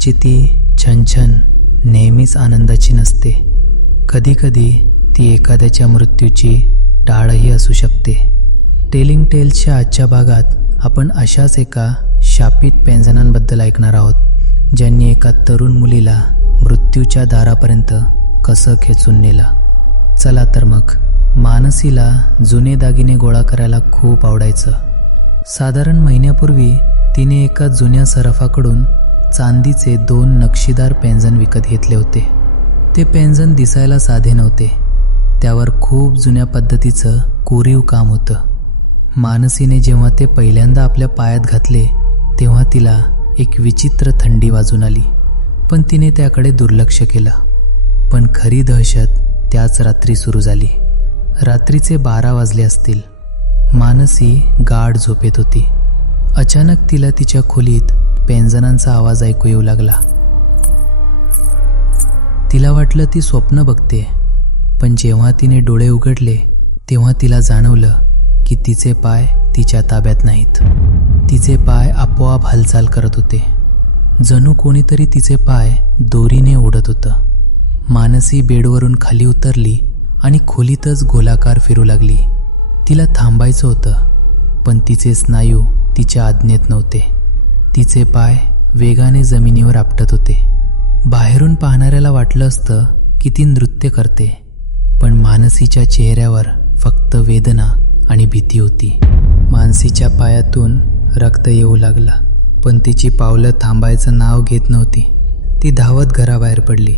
मित्रांची ती छनछन नेहमीच आनंदाची नसते. कधीकधी ती एखाद्याच्या मृत्यूची टाळही असू शकते. टेलिंग टेल्सच्या आजच्या भागात आपण अशाच एका शापित पेंजनांबद्दल ऐकणार आहोत, ज्यांनी एका तरुण मुलीला मृत्यूच्या दारापर्यंत कसं खेचून नेलं. चला तर मग. मानसीला जुने दागिने गोळा करायला खूप आवडायचं. साधारण महिन्यापूर्वी तिने एका जुन्या सराफाकडून चांदीचे 2 नक्षीदार पेंजन विकत घेतले होते. ते पेंजन दिसायला साधे नव्हते. त्यावर खूप जुन्या पद्धतीचं कोरीव काम होतं. मानसीने जेव्हा ते पहिल्यांदा आपल्या पायात घातले तेव्हा तिला एक विचित्र थंडी वाजून आली, पण तिने त्याकडे दुर्लक्ष केलं. पण खरी दहशत त्याच रात्री सुरू झाली. रात्रीचे 12 वाजले असतील. मानसी गाढ झोपेत होती. अचानक तिला तिच्या खोलीत पेंजनांचा आवाज ऐकू येऊ लागला. तिला वाटलं ती स्वप्न बघते, पण जेव्हा तिने डोळे उघडले तेव्हा तिला जाणवलं की तिचे पाय तिच्या ताब्यात नाहीत. तिचे पाय आपोआप हालचाल करत होते. जणू कोणीतरी तिचे पाय दोरीने ओढत होतं. मानसी बेडवरून खाली उतरली आणि खोलीतच गोलाकार फिरू लागली. तिला थांबायचं होतं, पण तिचे स्नायू तिच्या आज्ञेत नव्हते. तिचे पाय वेगाने जमिनीवर आपटत होते. बाहेरून पाहणाऱ्याला वाटलं असतं की ती नृत्य करते, पण मानसीच्या चेहऱ्यावर फक्त वेदना आणि भीती होती. मानसीच्या पायातून रक्त येऊ लागला, पण तिची पावलं थांबायचं नाव घेत नव्हती. ती धावत घराबाहेर पडली.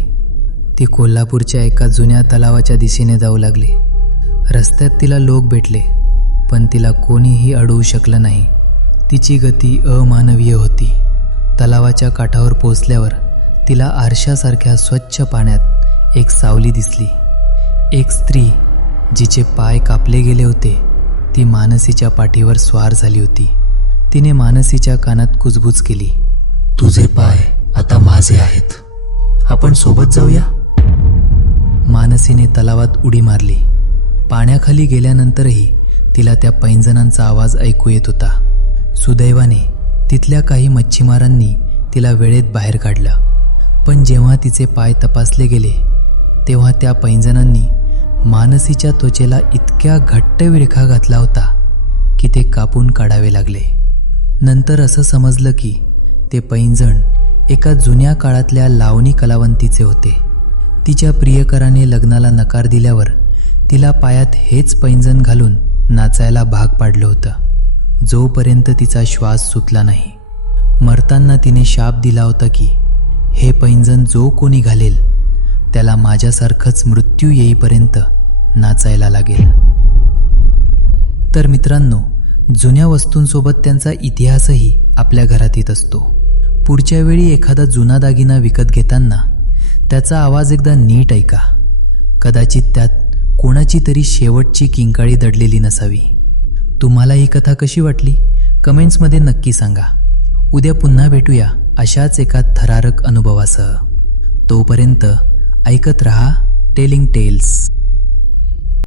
ती कोल्हापूरच्या एका जुन्या तलावाच्या दिशेने जाऊ लागली. रस्त्यात तिला लोक भेटले, पण तिला कोणीही अडवू शकलं नाही. तिची गती अमानवीय होती. तलावाच्या काठावर पोचल्यावर तिला आरशासारख्या स्वच्छ पाण्यात एक सावली दिसली. एक स्त्री जिचे पाय कापले गेले होते ती मानसीच्या पाठीवर स्वार झाली होती. तिने मानसीच्या कानात कुजबूज केली. तुझे पाय आता माझे आहेत, आपण सोबत जाऊया. मानसीने तलावात उडी मारली. पाण्याखाली गेल्यानंतरही तिला त्या पैंजनांचा आवाज ऐकू येत होता. सुदैवाने तिथल्या काही मच्छीमारांनी तिला वेळेत बाहेर काढलं, पण जेव्हा तिचे पाय तपासले गेले तेव्हा त्या पैंजनांनी मानसीच्या त्वचेला इतक्या घट्ट विळखा घातला होता की ते कापून काढावे लागले. नंतर असं समजलं की ते पैंजण एका जुन्या काळातल्या लावणी कलावंतीचे होते. तिच्या प्रियकराने लग्नाला नकार दिल्यावर तिला पायात हेच पैंजण घालून नाचायला भाग पाडलं होतं, जोपर्यंत तिचा श्वास सुटला नाही. मरताना तिने शाप दिला होता की हे पैंजण जो कोणी घालेल त्याला माझ्यासारखंच मृत्यू येईपर्यंत नाचायला लागेल. तर मित्रांनो, जुन्या वस्तूंसोबत त्यांचा इतिहासही आपल्या घरात येत असतो. पुढच्या वेळी एखादा जुना दागिना विकत घेताना त्याचा आवाज एकदा नीट ऐका. कदाचित त्यात कोणाची तरी शेवटची किंकाळी दडलेली नसावी. तुम्हाला ही कथा कशी वाटली कमेंट्समध्ये नक्की सांगा. उद्या पुन्हा भेटूया अशाच एका थरारक अनुभवासह. तोपर्यंत ऐकत रहा टेलिंग टेल्स.